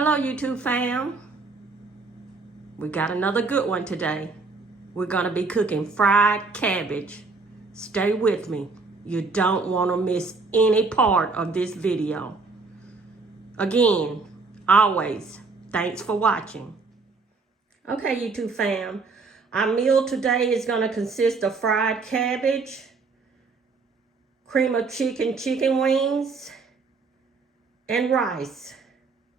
Hello YouTube fam. We got another good one today. We're gonna be cooking fried cabbage. Stay with me. You don't wanna miss any part of this video. Again, always, thanks for watching. Okay YouTube fam, our meal today is gonna consist of fried cabbage, cream of chicken wings, and rice.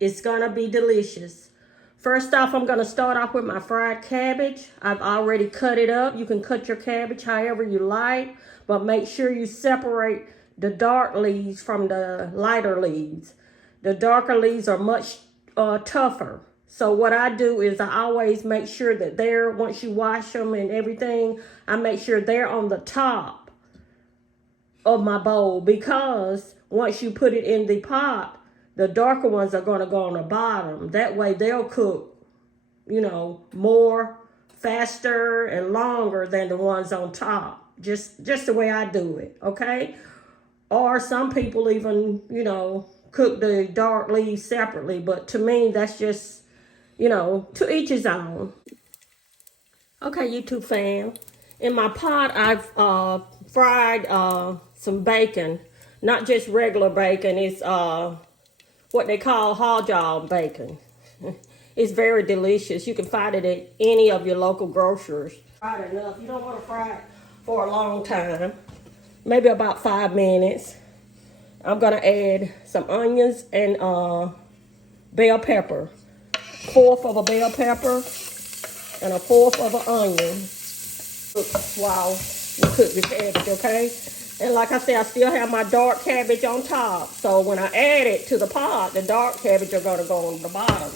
It's gonna be delicious. First off, I'm gonna start off with my fried cabbage. I've already cut it up. You can cut your cabbage however you like, but make sure you separate the dark leaves from the lighter leaves. The darker leaves are much tougher. So what I do is I always make sure that once you wash them and everything, I make sure they're on the top of my bowl, because once you put it in the pot, the darker ones are going to go on the bottom. That way they'll cook, more faster and longer than the ones on top. Just the way I do it, okay? Or some people even, cook the dark leaves separately. But to me, that's just, to each his own. Okay, YouTube fam. In my pot, I've fried some bacon. Not just regular bacon. It's what they call hog jaw bacon. It's very delicious. You can find it at any of your local grocers. Fried enough. You don't want to fry it for a long time. Maybe about 5 minutes. I'm going to add some onions and bell pepper. 1/4 of a bell pepper and 1/4 of an onion. While you cook the cabbage, okay? And like I said, I still have my dark cabbage on top. So when I add it to the pot, the dark cabbage are going to go on the bottom.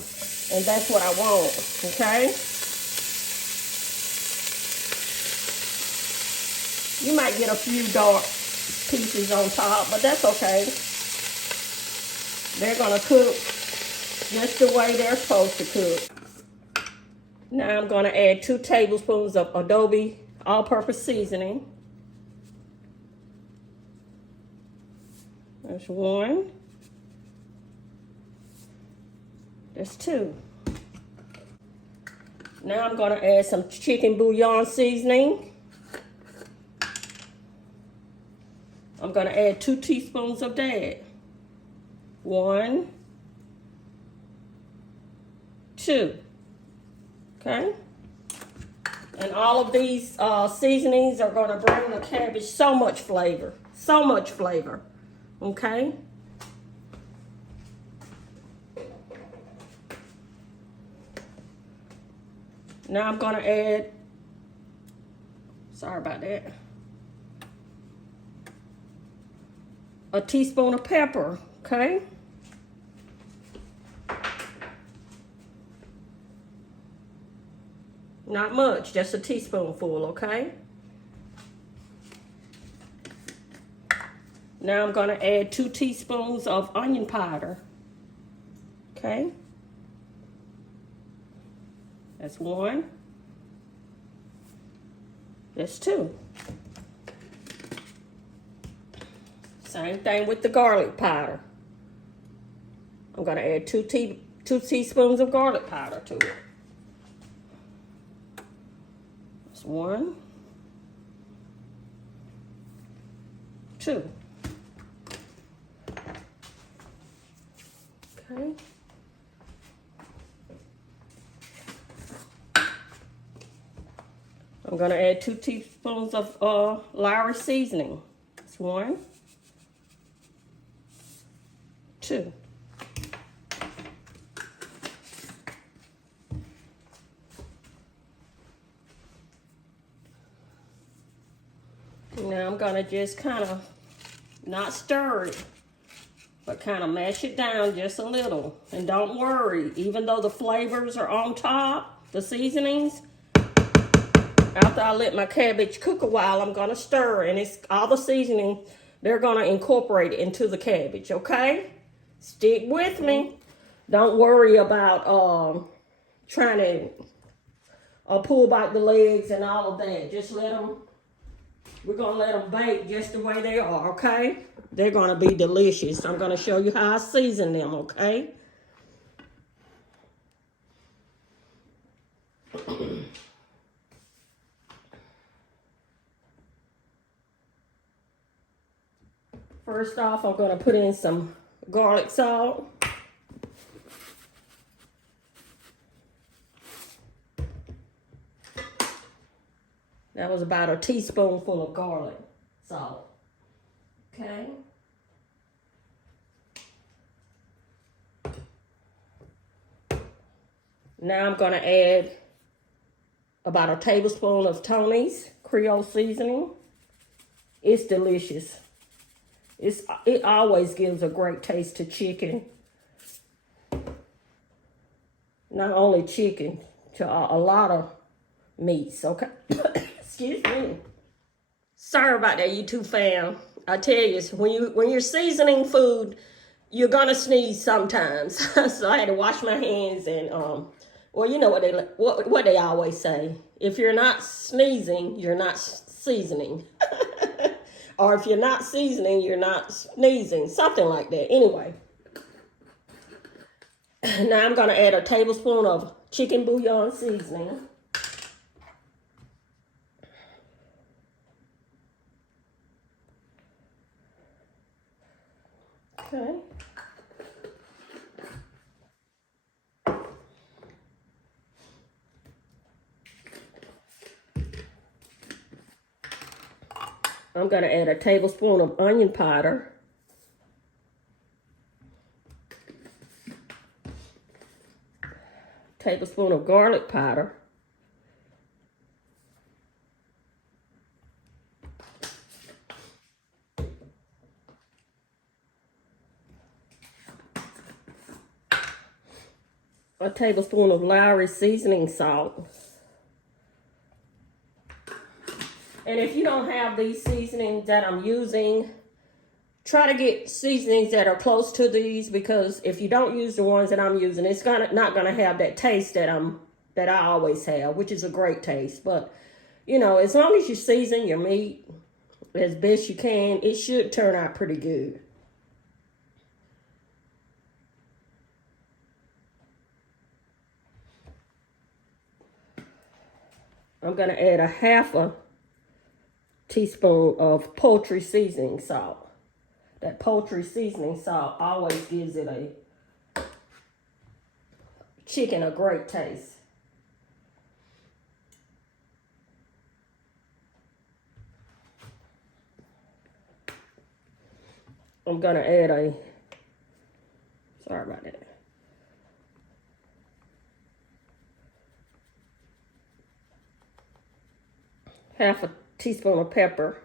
And that's what I want, okay? You might get a few dark pieces on top, but that's okay. They're going to cook just the way they're supposed to cook. Now I'm going to add 2 tablespoons of Adobe all-purpose seasoning. There's 1. There's 2. Now I'm going to add some chicken bouillon seasoning. I'm going to add 2 teaspoons of that. 1, 2. Okay? And all of these seasonings are going to bring the cabbage so much flavor. So much flavor. Okay? Now I'm going to add, sorry about that, a teaspoon of pepper, okay? Not much, just a teaspoonful, okay? Now I'm going to add 2 teaspoons of onion powder. Okay? That's 1. That's 2. Same thing with the garlic powder. I'm going to add 2 teaspoons of garlic powder to it. That's 1. 2. Okay. I'm going to add 2 teaspoons of Lowry seasoning. That's 1. 2. Now I'm going to just kind of not stir it, but kind of mash it down just a little. And don't worry, even though the flavors are on top, the seasonings, after I let my cabbage cook a while, I'm going to stir. And it's all the seasoning, they're going to incorporate it into the cabbage, okay? Stick with me. Don't worry about trying to pull back the legs and all of that. Just let them, we're going to let them bake just the way they are, okay? They're going to be delicious. I'm going to show you how I season them, okay? First off, I'm going to put in some garlic salt. That was about a teaspoonful of garlic salt. Okay. Now I'm going to add about a tablespoon of Tony's Creole seasoning. It's delicious. It always gives a great taste to chicken. Not only chicken, to a lot of meats, okay? Excuse me. Sorry about that, YouTube fam. I tell you, when you're seasoning food, you're gonna sneeze sometimes. So I had to wash my hands and well, you know what they always say. If you're not sneezing, you're not seasoning. Or if you're not seasoning, you're not sneezing. Something like that. Anyway. Now I'm gonna add a tablespoon of chicken bouillon seasoning. Okay. I'm going to add a tablespoon of onion powder. Tablespoon of garlic powder. A tablespoon of Lowry seasoning salt. And if you don't have these seasonings that I'm using, try to get seasonings that are close to these, because if you don't use the ones that I'm using, it's not gonna have that taste that I always have, which is a great taste. But you know, as long as you season your meat as best you can, it should turn out pretty good. I'm gonna add a half a teaspoon of poultry seasoning salt. That poultry seasoning salt always gives it a chicken a great taste. I'm gonna add sorry about that. Half a teaspoon of pepper.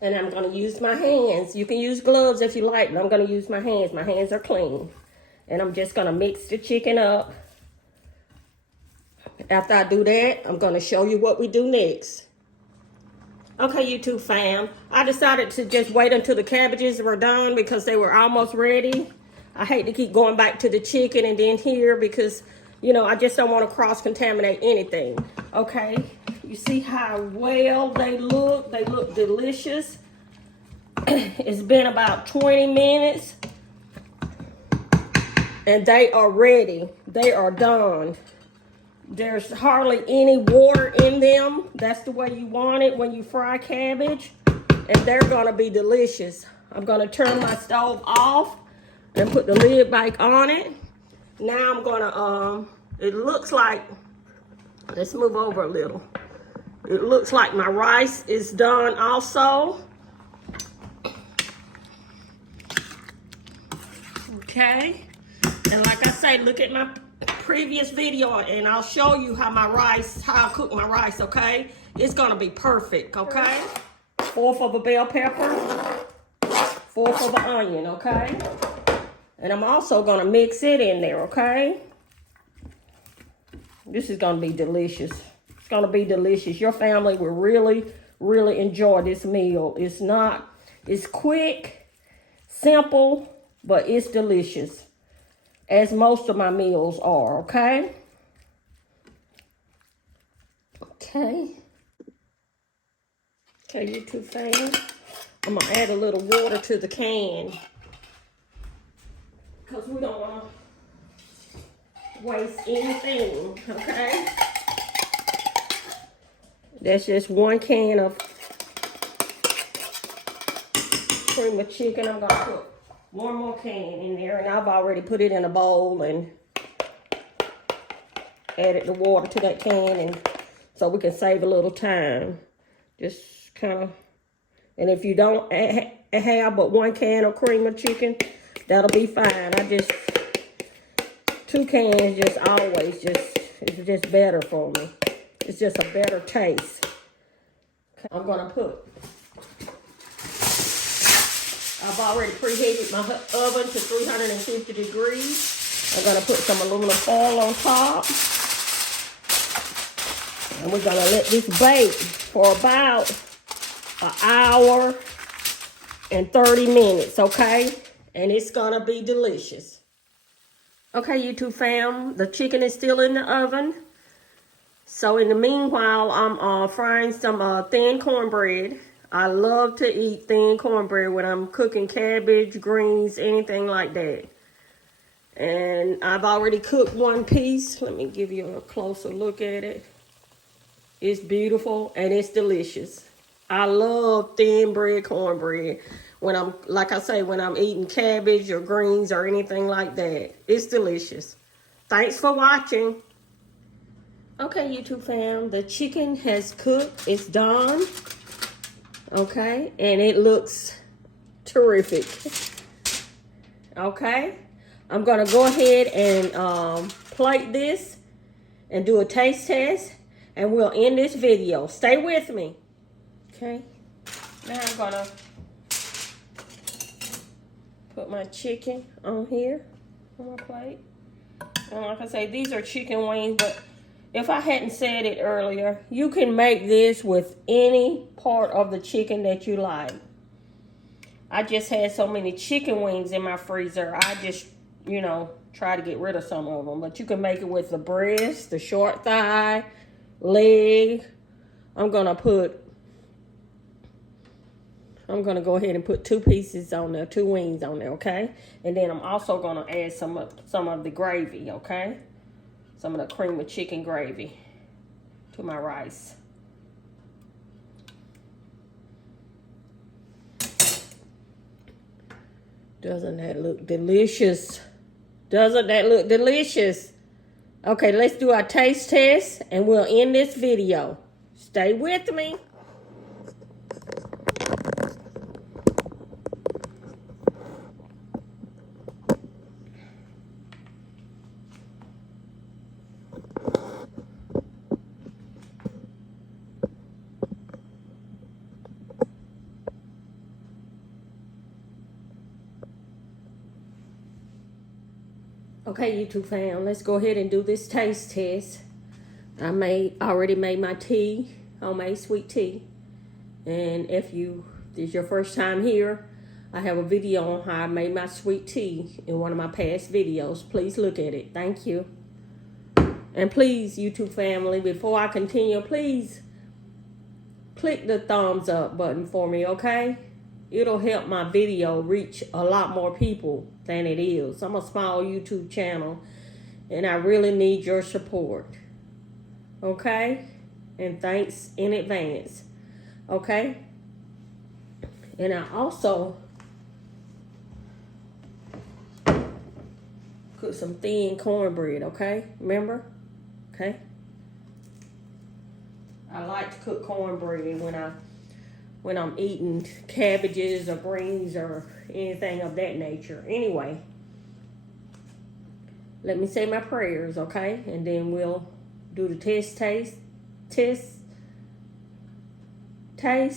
And I'm going to use my hands. You can use gloves if you like, but I'm going to use my hands. My hands are clean. And I'm just going to mix the chicken up. After I do that, I'm going to show you what we do next. Okay, YouTube fam. I decided to just wait until the cabbages were done because they were almost ready. I hate to keep going back to the chicken and then here because, you know, I just don't want to cross-contaminate anything. Okay, you see how well they look? They look delicious. It's been about 20 minutes. And they are ready. They are done. There's hardly any water in them. That's the way you want it when you fry cabbage. And they're gonna be delicious. I'm gonna turn my stove off and put the lid back on it. Now I'm gonna, it looks like, let's move over a little. It looks like my rice is done also. Okay. And like I say, look at my previous video and I'll show you how I cook my rice, okay? It's gonna be perfect, okay? 1/4 of a bell pepper, 1/4 of an onion, okay? And I'm also gonna mix it in there, okay? This is gonna be delicious. It's gonna be delicious. Your family will really, really enjoy this meal. It's quick, simple, but it's delicious. As most of my meals are, okay? Okay, YouTube fam. I'm gonna add a little water to the can because we don't want to waste anything, okay? That's just 1 can of cream of chicken. I'm gonna put 1 more can in there, and I've already put it in a bowl and added the water to that can, and so we can save a little time. Just kind of, and if you don't have but 1 can of cream of chicken, that'll be fine. 2 cans just always it's just better for me. It's just a better taste. Okay, I'm gonna put, I've already preheated my oven to 350 degrees. I'm gonna put some aluminum foil on top. And we're gonna let this bake for about 1 hour and 30 minutes, okay? And it's gonna be delicious. Okay, YouTube fam, the chicken is still in the oven. So in the meanwhile, I'm frying some thin cornbread. I love to eat thin cornbread when I'm cooking cabbage, greens, anything like that. And I've already cooked 1 piece. Let me give you a closer look at it. It's beautiful and it's delicious. I love thin bread cornbread when I'm, like I say, when I'm eating cabbage or greens or anything like that. It's delicious. Thanks for watching. Okay, YouTube fam, the chicken has cooked. It's done. Okay, and it looks terrific. Okay, I'm gonna go ahead and plate this and do a taste test, and we'll end this video. Stay with me. Okay, now I'm gonna put my chicken on here on my plate. And like I say, these are chicken wings, but if I hadn't said it earlier, you can make this with any part of the chicken that you like. I just had so many chicken wings in my freezer. I just, you know, try to get rid of some of them. But you can make it with the breast, the short thigh, leg. I'm going to go ahead and put 2 pieces on there, 2 wings on there, okay? And then I'm also going to add some of the gravy, okay? Some of the cream of chicken gravy to my rice. Doesn't that look delicious? Doesn't that look delicious? Okay, let's do our taste test and we'll end this video. Stay with me. Okay, YouTube fam, let's go ahead and do this taste test. I already made my tea, homemade sweet tea. And if this is your first time here, I have a video on how I made my sweet tea in one of my past videos. Please look at it. Thank you. And please, YouTube family, before I continue, please click the thumbs up button for me, okay? It'll help my video reach a lot more people than it is. I'm a small YouTube channel, and I really need your support. Okay? And thanks in advance. Okay? And I also cook some thin cornbread, okay? Remember? Okay? I like to cook cornbread when I'm eating cabbages or greens or anything of that nature. Anyway, let me say my prayers, okay? And then we'll do the taste test, and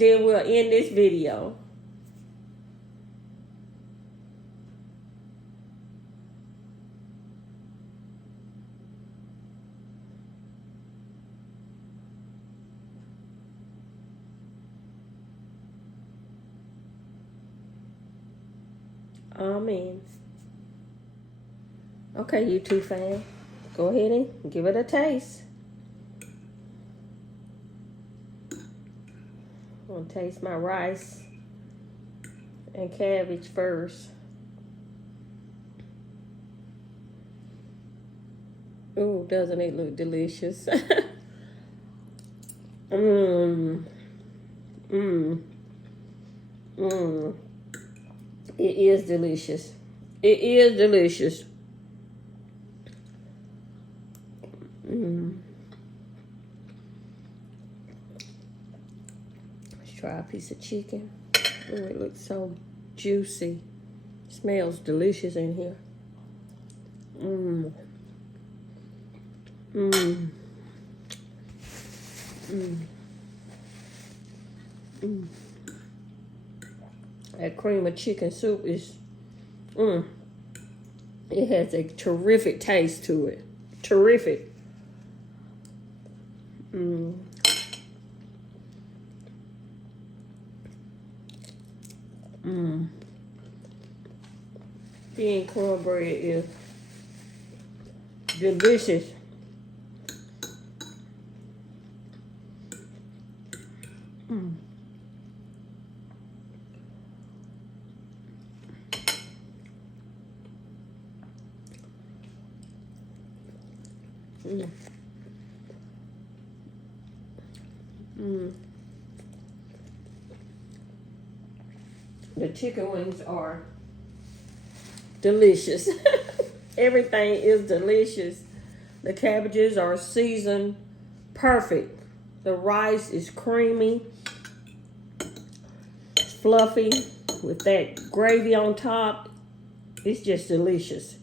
then we'll end this video. Amen. Okay, YouTube fam, go ahead and give it a taste. taste my rice and cabbage first. Ooh, doesn't it look delicious? Mmm. Mmm. Mmm. It is delicious. It is delicious. Mmm. Let's try a piece of chicken. Oh, it looks so juicy. Smells delicious in here. Mmm. Mmm. Mmm. Mmm. That cream of chicken soup is, it has a terrific taste to it. Terrific. Mmm. Mmm. Bean cornbread is delicious. Mmm. Mm. Mm. The chicken wings are delicious. Everything is delicious. The cabbages are seasoned perfect. The rice is creamy. It's fluffy with that gravy on top. It's just delicious.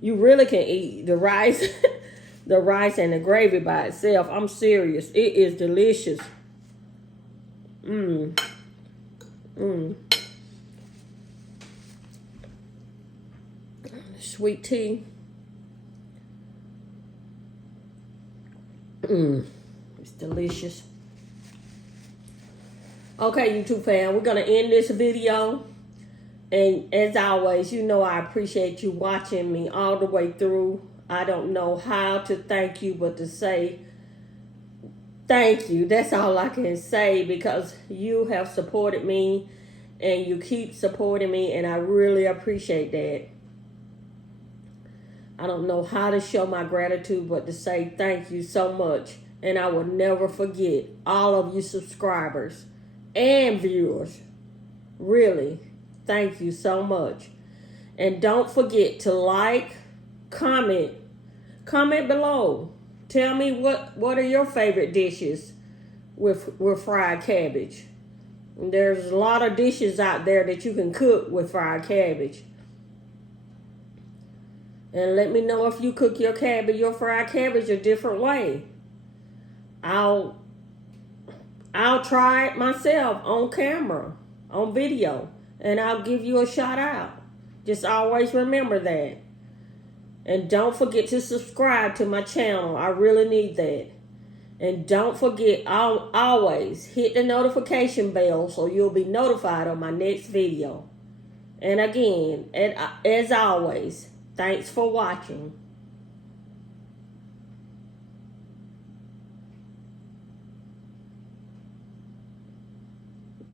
You really can eat the rice. The rice and the gravy by itself. I'm serious. It is delicious. Mmm. Mmm. Sweet tea. Mmm. It's delicious. Okay, YouTube fam, we're going to end this video. And as always, you know I appreciate you watching me all the way through. I don't know how to thank you, but to say thank you. That's all I can say, because you have supported me and you keep supporting me, and I really appreciate that. I don't know how to show my gratitude, but to say thank you so much. And I will never forget all of you subscribers and viewers. Really, thank you so much. And don't forget to like, comment below. Tell me what are your favorite dishes with fried cabbage. There's a lot of dishes out there that you can cook with fried cabbage. And let me know if you cook your fried cabbage a different way. I'll try it myself on camera, on video, and I'll give you a shout out. Just always remember that. And don't forget to subscribe to my channel. I really need that. And don't forget, I'll always hit the notification bell so you'll be notified on my next video. And again, as always, thanks for watching.